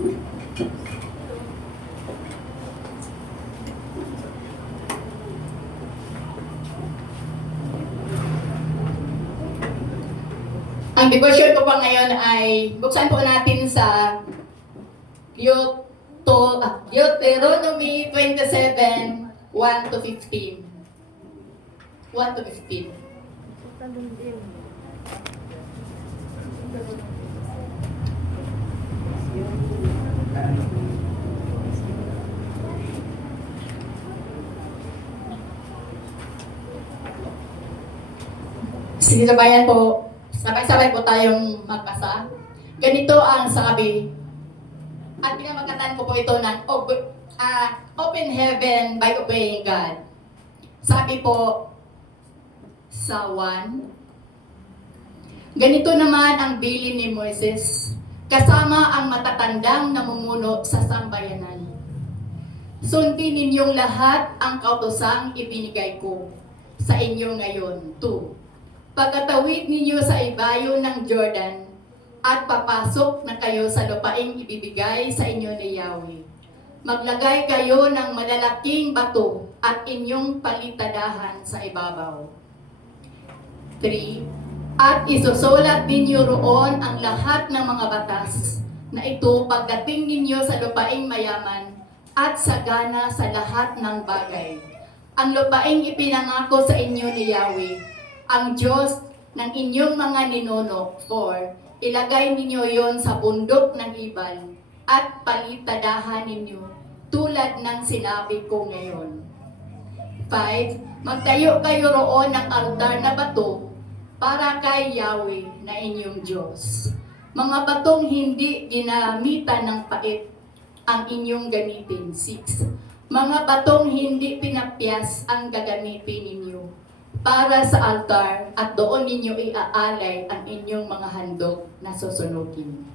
Ang devotion ko pa ngayon ay buksan po natin sa Deuteronomy 27, 1 to 15. 1 to 15. Sige, sabayan po. Sabay-sabay po tayong magbasa. Ganito ang sabi. At pinamagkatan ko po ito ng open heaven by obeying God. Sabi po sa 1, ganito naman ang bilin ni Moises, kasama ang matatandang namumuno sa sambayanan. Sundin ninyong lahat ang kautosang ibinigay ko sa inyo ngayon. 2. Pagkatawid ninyo sa ibayo ng Jordan at papasok na kayo sa lupaing ibibigay sa inyo ni Yahweh. Maglagay kayo ng malalaking bato at inyong palitadahan sa ibabaw. 3. At isusulat ninyo roon ang lahat ng mga batas na ito pagdating ninyo sa lupaing mayaman at sagana sa lahat ng bagay. Ang lupaing ipinangako sa inyo ni Yahweh, ang Diyos ng inyong mga ninuno. 4. Ilagay ninyo yon sa bundok ng Ibal at palitadahan ninyo tulad ng sinabi ko ngayon. 5. Magtayo kayo roon ng altar na bato para kay Yahweh na inyong Diyos. Mga batong hindi ginamitan ng pait ang inyong gamitin. 6. Mga batong hindi pinapyas ang gagamitin ninyo para sa altar at doon ninyo iaalay ang inyong mga handog na susunugin.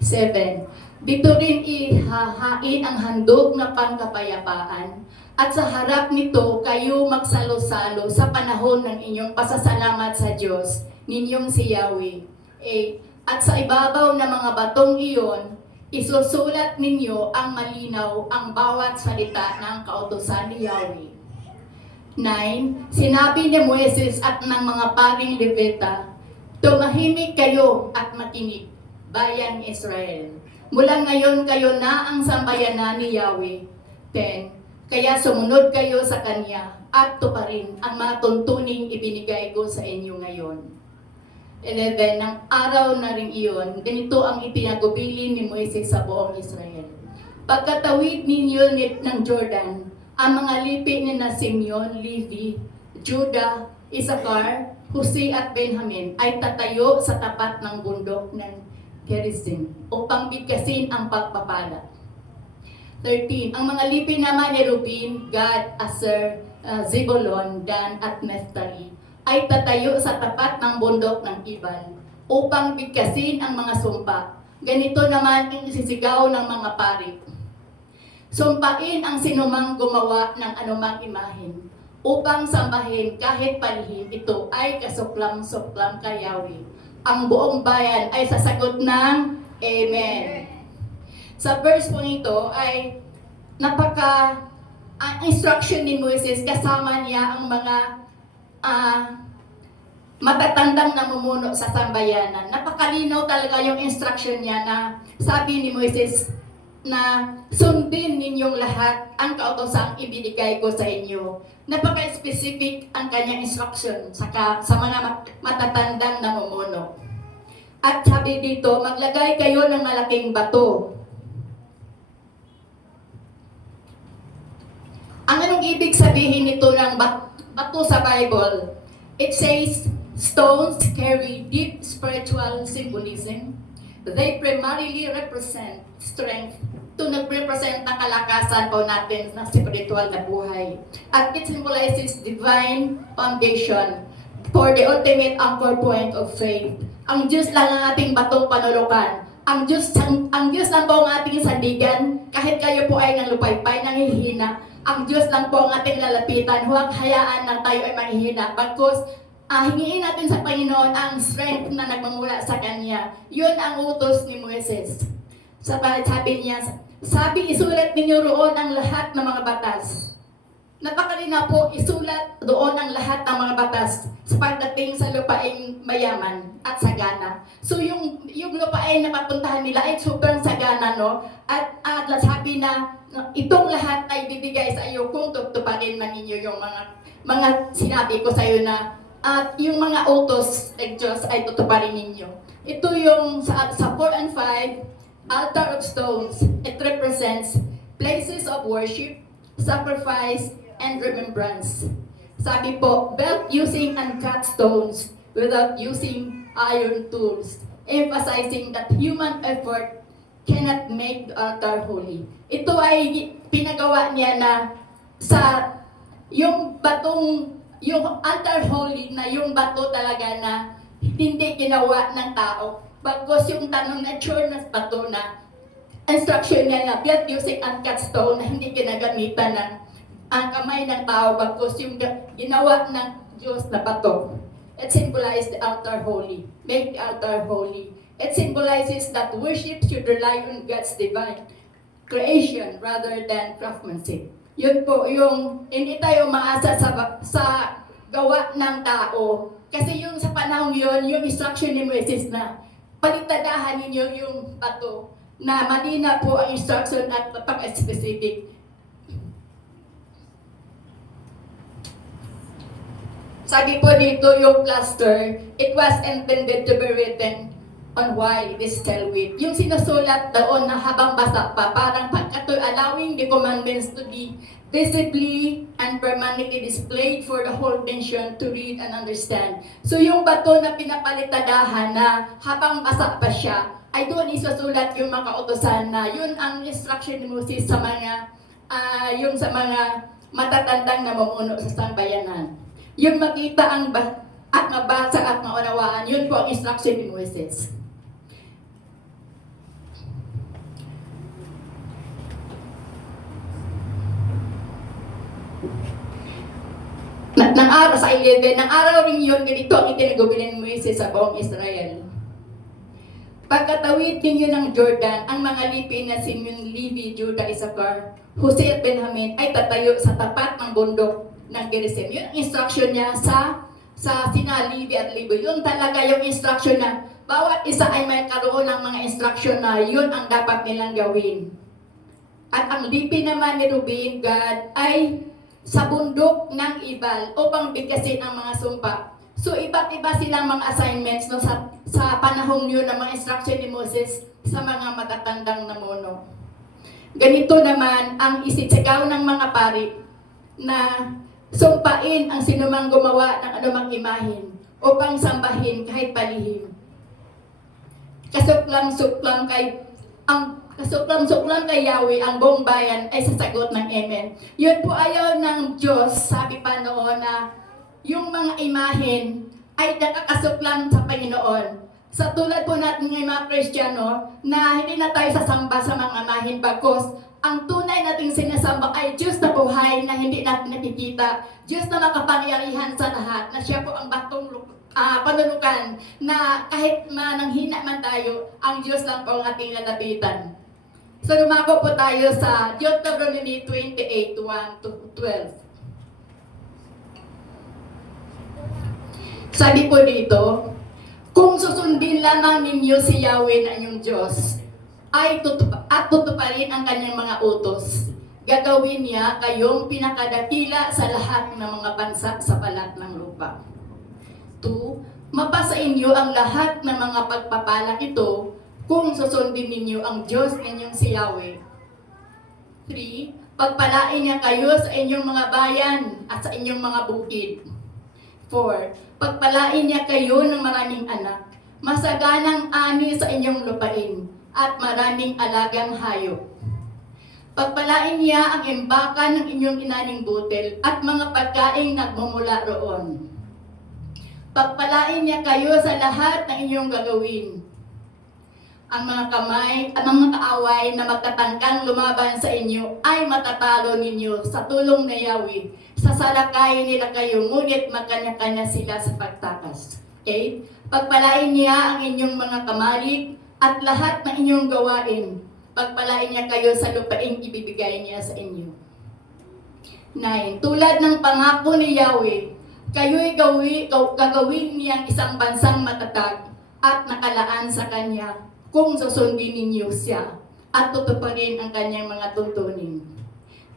7. Dito rin ihahain ang handog na pangkapayapaan at sa harap nito kayo magsalo-salo sa panahon ng inyong pasasalamat sa Diyos ninyong si Yahweh. 8. At sa ibabaw ng mga batong iyon, isusulat ninyo ang malinaw ang bawat salita ng kautusan ni Yahweh. 9. Sinabi ni Moises at ng mga paring Levita, tumahimik kayo at makinig, bayang Israel. Mula ngayon kayo na ang sambayanan ni Yahweh. 10. Kaya sumunod kayo sa Kanya at tuparin ang mga tuntuning ibinigay ko sa inyo ngayon. 11. Ng araw na rin iyon, ganito ang ipinagubili ni Moises sa buong Israel. Pagkatawid ninyo ng Jordan, ang mga lipi ni na Simeon, Levi, Judah, Isakar, Jose at Benjamin ay tatayo sa tapat ng bundok ng Gerizim upang bigkasin ang pagpapala. 13. Ang mga lipi naman ni Reuben, Gad, Aser, Zebulon, Dan at Naphtali ay tatayo sa tapat ng bundok ng Ibal upang bigkasin ang mga sumpa. Ganito naman ang isisigaw ng mga pari. Sumpain ang sinumang gumawa ng anumang imahen upang sambahin kahit palihim ito ay kasuklam-suklam kay Yahweh. Ang buong bayan ay sasagot ng Amen. Sa verse po ito ay ang instruction ni Moises kasama niya ang mga matatandang namumuno sa sambayanan. Napakalinaw talaga yung instruction niya na sabi ni Moises na sundin ninyong lahat ang kautosang ibinigay ko sa inyo. Napaka-specific ang kanyang instruction sa mga matatandang namumuno. At sabi dito, maglagay kayo ng malaking bato. Ang anong ibig sabihin nito ng bato sa Bible? It says, stones carry deep spiritual symbolism. They primarily represent strength. Ito nag-represent ng kalakasan po natin na spiritual na buhay. At it symbolizes divine foundation for the ultimate anchor point of faith. Ang Diyos lang ang ating batong panulukan. Ang Diyos lang po ang ating sandigan. Kahit kayo po ay nalupaypay, nanghihina, ang Diyos lang po ang ating lalapitan. Huwag hayaan na tayo ay manghihina. Bagkus, hingiin natin sa Panginoon ang strength na nagmamula sa Kanya. Yun ang utos ni Moises. Sabi niya, sabi isulat ninyo roon ang lahat ng mga batas. Napakalinaw po, isulat doon ang lahat ng mga batas sa pagdating sa lupaing mayaman at sagana. So yung lupain na papuntahan nila ay super sagana, no? At sabi na itong lahat ay bibigay sa iyo kung tutuparin man ninyo yung mga sinabi ko sa iyo na at yung mga utos ng Diyos ay tutuparin ninyo. Ito yung sa 4 and 5, altar of stones. It represents places of worship, sacrifice, and remembrance. Sabi po, built using uncut stones without using iron tools, emphasizing that human effort cannot make the altar holy. Ito ay pinagawa niya na sa yung altar holy na yung bato talaga na hindi ginawa ng tao. Bagos yung tanong na sure na bato na instruction niya na built using uncut stone na hindi ginagamitan ng ang kamay ng tao, bagkus yung ginawa ng Diyos na bato. It symbolizes the altar holy. Make the altar holy. It symbolizes that worship should rely on God's divine creation rather than craftsmanship. Yun po, yung hindi tayo maasa sa gawa ng tao. Kasi yung sa panahon yun, yung instruction ni Moses na palitadahan ninyo yung bato na malina po ang instruction at pag-specific. Sabi po dito yung plaster, it was intended to be written on why it is still with. Yung sinusulat doon na habang basa pa, parang pagkatoy allowing the commandments to be visibly and permanently displayed for the whole nation to read and understand. So yung bato na pinapalitadahan na habang basa pa siya, ay doon isusulat yung mga kautosan na yun ang instruction ni Moses sa mga, yung sa mga matatandang namumuno sa sambayanan. Yung makita at mabasa at maunawaan, yun po ang instruction ni Moses. Nang araw sa 11, nang araw rin yun, ganito ang itinagubin ni Moses sa buong Israel. Pagkatawid ninyo ng Jordan, ang mga lipi na Simeon, Levi, Judah, Issachar, Jose at Benjamin ay tatayo sa tapat ng bundok ng Gerizim. Yun ang instruction niya sa sina Levi at Levi. Yun talaga yung instruction na bawat isa ay may karoon ng mga instruction na yun ang dapat nilang gawin. At ang lipi naman ni Ruben, Gad, ay sa bundok ng Ibal upang bigkasin ang mga sumpa. So iba't iba silang mga assignments no, sa panahong yun ng mga instruction ni Moses sa mga matatandang namuno. Ganito naman ang isisigaw ng mga pari na sumpain ang sinumang gumawa ng anumang imahin upang sambahin kahit palihim. Kasuklam-suklam kay Yahweh ang buong bayan ay sasagot ng Amen. Yun po ayaw ng Diyos, sabi pa noon na yung mga imahin ay nakakasuklam sa Panginoon. Sa tulad po natin ng mga Kristiyano na hindi na tayo sasamba sa mga imahin bagkos ang tunay nating sinasamba ay Diyos na buhay na hindi natin nakikita. Diyos na makapangyarihan sa lahat, na siya po ang batong panulukan na kahit mananghina man tayo, ang Diyos lang po ang ating lalapitan. So lumako po tayo sa Deuteronomy 28:1-12. Sabi po dito, kung susundin lamang ninyo si Yahweh na inyong Diyos, ay tutuparin ang kanyang mga utos. Gagawin niya kayong pinakadakila sa lahat ng mga bansa sa balat ng lupa. 2. Mapasa inyo ang lahat ng mga pagpapala ito kung susundin ninyo ang Diyos ninyong si Yahweh. 3. Pagpalain niya kayo sa inyong mga bayan at sa inyong mga bukid. 4. Pagpalain niya kayo ng maraming anak, masaganang ani sa inyong lupain, at maraming alagang hayop. Pagpalain niya ang imbakan ng inyong inaning butil at mga pagkaing nagmumula roon. Pagpalain niya kayo sa lahat ng inyong gagawin. Ang mga kamay at mga kaaway na magtatangkang lumaban sa inyo ay matatalo ninyo sa tulong na Yahweh. Sasalakayin nila kayo, ngunit magkanya-kanya sila sa pagtakas. 8. Pagpalain niya ang inyong mga kamalig at lahat ng inyong gawain. Pagpalain niya kayo sa lupaing ibibigay niya sa inyo. 9. Tulad ng pangako ni Yahweh, kayo'y gagawin niyang isang bansang matatag at nakalaan sa kanya kung susundin ninyo siya at tutuparin ang kanyang mga tuntunin.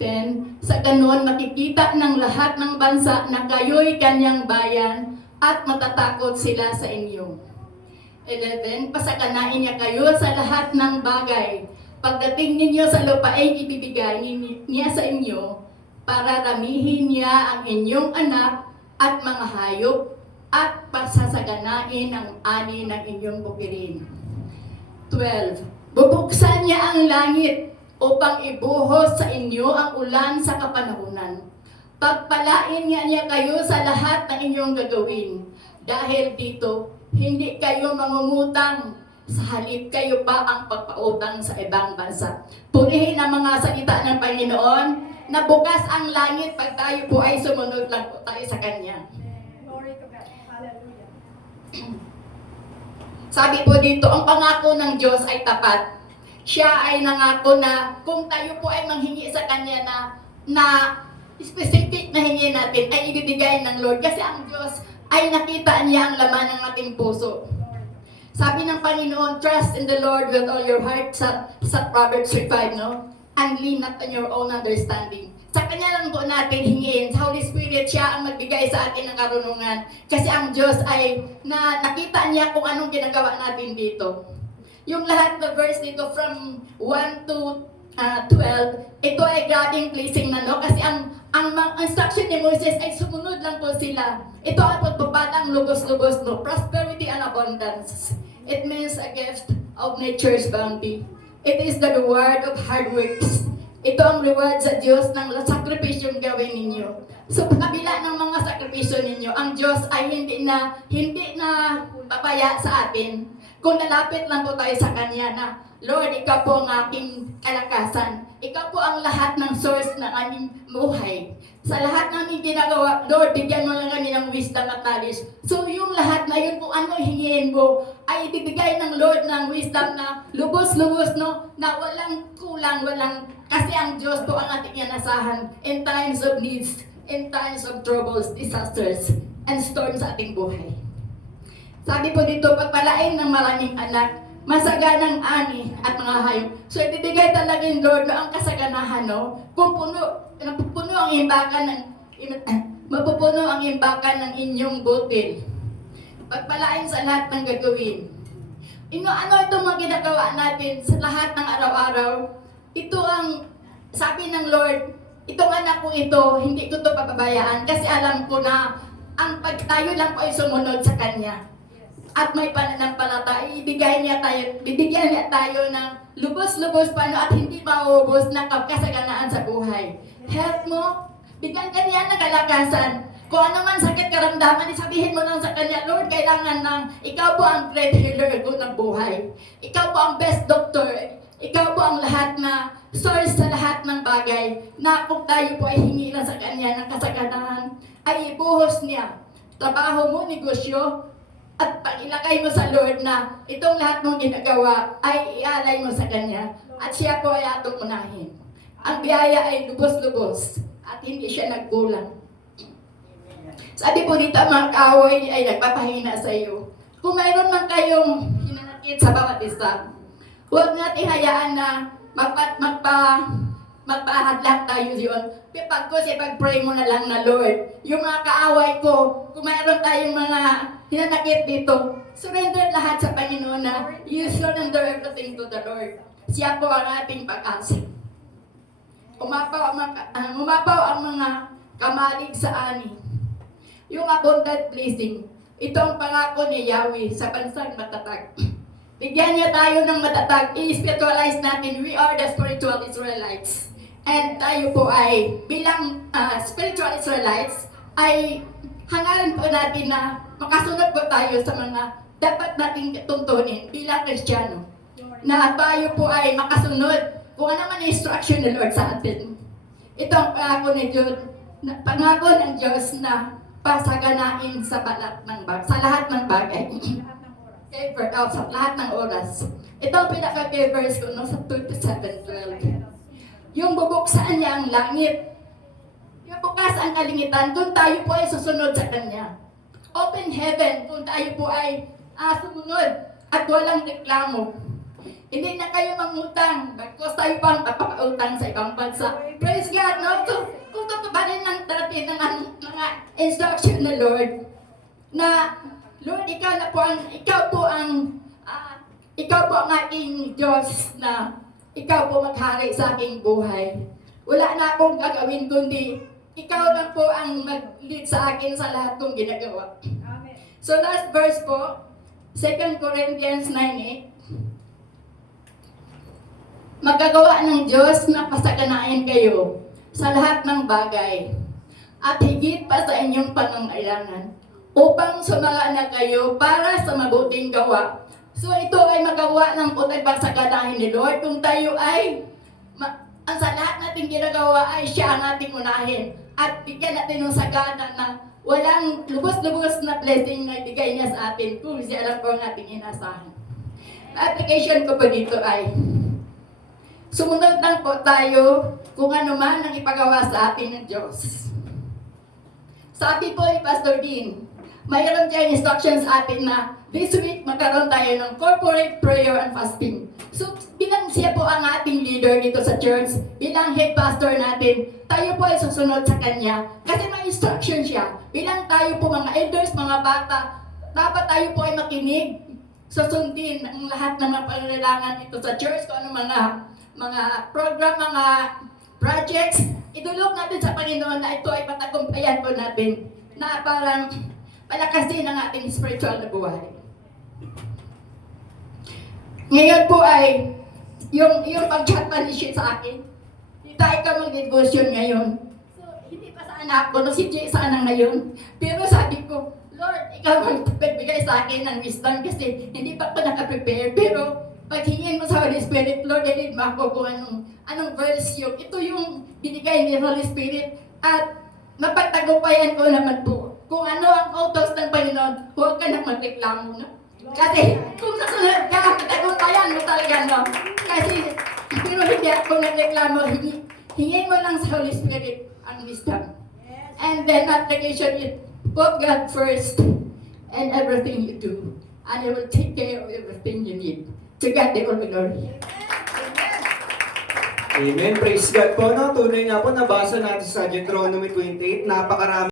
10. Sa ganon, makikita ng lahat ng bansa na kayo'y kanyang bayan at matatakot sila sa inyo. 11. Pasaganain niya kayo sa lahat ng bagay. Pagdating ninyo sa lupain ibibigay niya sa inyo, para ramihin niya ang inyong anak at mga hayop at pasasaganain ang ani ng inyong bukirin. 12. Bubuksan niya ang langit upang ibuhos sa inyo ang ulan sa kapanahunan. Pagpalain niya kayo sa lahat ng inyong gagawin. Dahil dito, hindi kayo mangungutang, sa halip kayo pa ang pagpautang sa ibang bansa. Purihin ang mga salita ng Panginoon na bukas ang langit pag tayo po ay sumunod lang po tayo sa Kanya. Glory to God. Hallelujah. Sabi po dito, ang pangako ng Diyos ay tapat. Siya ay nangako na kung tayo po ay manghingi sa Kanya na specific na hingi natin ay ibibigay ng Lord. Kasi ang Diyos ay nakita niya ang laman ng ating puso. Sabi ng Panginoon, trust in the Lord with all your heart sa Proverbs 3:5, no? And lean not on your own understanding. Sa Kanya lang po natin hingin. Sa Holy Spirit, siya ang magbigay sa atin ng karunungan. Kasi ang Diyos ay nakita niya kung anong ginagawa natin dito. Yung lahat ng verse dito from 1 to 12, ito ay grabing pleasing na, no? Kasi ang instruction ni Moses ay sumunod lang po sila. Ito ay pagpapalang lubos-lubos, no? Prosperity and abundance. It means a gift of nature's bounty. It is the reward of hard works. Ito ang reward sa Diyos ng sakripisyong gawin ninyo. So, kabila ng mga sakripisyo ninyo, ang Diyos ay hindi na papaya sa atin. Kung lalapit lang po tayo sa Kanya na, Lord, Ikaw po ang aking kalakasan. Ikaw po ang lahat ng source ng aming buhay. Sa lahat ng aming ginagawa, Lord, bigyan mo lang kami ng wisdom at knowledge. So yung lahat na yun kung ano hingin mo, ay ibibigay ng Lord ng wisdom na lubos-lubos, no? Na walang kulang, kasi ang Diyos po ang ating inasahan in times of needs, in times of troubles, disasters, and storms sa ating buhay. Sabi po dito, pagpalain ng maraming anak, masaganang ani at mga hayop. So, ibibigay talaga yung Lord no, ang kasaganahan, no? Kung mapupuno ang imbakan ng inyong butil. Pagpalain sa lahat ng gagawin. Ano itong mga ginagawa natin sa lahat ng araw-araw? Ito ang, sabi ng Lord, itong anak ko ito, hindi ko ito papabayaan kasi alam ko na ang pagtayo lang po ay sumunod sa Kanya. At may pananampalataya, bibigyan niya tayo ng lubos-lubos pa at hindi maubos na kasaganaan sa buhay. Help mo, bigyan ka niya ng kalakasan. Kung ano man sakit karamdaman, sabihin mo lang sa Kanya, Lord, kailangan ng, Ikaw po ang great healer ko ng buhay. Ikaw po ang best doctor. Ikaw po ang lahat na source sa lahat ng bagay na kung tayo po ay hingi lang sa Kanya ng kasaganahan, ay ibuhos niya. Trabaho mo, negosyo, at pag ilagay mo sa Lord na itong lahat mong ginagawa ay ialay mo sa Kanya at siya po ay atong unahin. Ang biyaya ay lubos-lubos at hindi siya nagkulang. Sabi po dito, mga kaaway ay nagpapahina sa iyo. Kung mayroon man kayong hinanakit sa bawat isa, huwag natin hayaan na magpahadlak tayo yun. Pag-pray mo na lang na Lord, yung mga kaaway ko, kung mayroon tayong mga hinanakit dito, surrender lahat sa Panginoon na you surrender everything to the Lord. Siya po ang ating pag-asa. Umapaw ang mga kamalig sa ani. Yung abundant blessing, ito ang pangako ni Yahweh sa bansang matatag. Bigyan niya tayo ng matatag, i-spiritualize natin, we are the spiritual Israelites. And tayo po ay, bilang spiritual Israelites, ay hangarin po natin na makasunod po tayo sa mga dapat nating tuntunin bilang Kristiyano. Na tayo po ay makasunod kung ano man instruction ni Lord sa atin. Ito ang pangako ng Diyos na pasaganain sa lahat ng bagay. Sa lahat ng oras. Ito ang pinaka-verse ko no, sa 27:12. Yung bubuksan niya ang langit. Yung bukas ang kalingitan, doon tayo po ay susunod sa Kanya. Open heaven, kung tayo po ay sumunod at walang reklamo. Hindi na kayo mangutang, bagkos tayo pang papakautang sa ibang bansa. Praise God, no? So, kung tutuparin ng therapy ng mga instruction na Lord, na Lord, ikaw po ang aking Diyos na ikaw po maghari sa aking buhay. Wala na akong gagawin kundi ikaw lang po ang mag-lead sa akin sa lahat kong ginagawa. Amen. So last verse po, 2 Corinthians 9:8. Magagawa ng Diyos na pasaganain kayo sa lahat ng bagay at higit pa sa inyong pangangailangan upang sumagana kayo para sa mabuting gawa. So ito ay magawa ng putay pasaganahin ni Lord kung tayo ay ang sa lahat nating ginagawa ay siya ang ating unahin at bigyan natin ng sagana na walang lubos-lubos na blessing na ibigay niya sa atin kung siya lang po ang ating inasahan. Application ko po dito ay sumunod lang po tayo kung ano man ang ipagawa sa atin ng Diyos. Sabi po ni Pastor Dean, mayroon tayong instructions sa atin na this week magkaroon tayo ng corporate prayer and fasting. So bilang siya po ang ating leader dito sa church, bilang head pastor natin, tayo po ay susunod sa kanya kasi may instruction siya. Bilang tayo po mga elders, mga bata, dapat tayo po ay makinig, susundin ang lahat ng mga pangangailangan dito sa church, kung ano mga program, mga projects, idulog natin sa Panginoon na ito ay patagumpayan po natin na parang palakasin ang ating spiritual na buhay. Ngayon po ay yung pag-chat pa ni Shit sa akin, tayo ka mag-devotion ngayon. So, hindi pa sana ako, no, si Jay sana ngayon. Pero sabi ko, Lord, ikaw magbibigay sa akin ng wisdom kasi hindi pa ako nakaprepare. Pero paghingin mo sa Holy Spirit, Lord, edit mo ako kung anong verse yung, ito yung binigay ni Holy Spirit. At mapagtagumpayan ko naman po. Kung ano ang utos ng Panginoon, huwag ka nang magreklamo, no? Kasi kung sasunod ka, matagumpayan mo talaga, no? Kasi, pero hindi ako nagreklamo, hingin mo lang sa Holy Spirit ang wisdom. And then application is, put God first and everything you do. And He will take care of everything you need. To God the glory. Amen. Praise God po. No? Tunay nga po, nabasa natin sa Deuteronomy 28, napakarami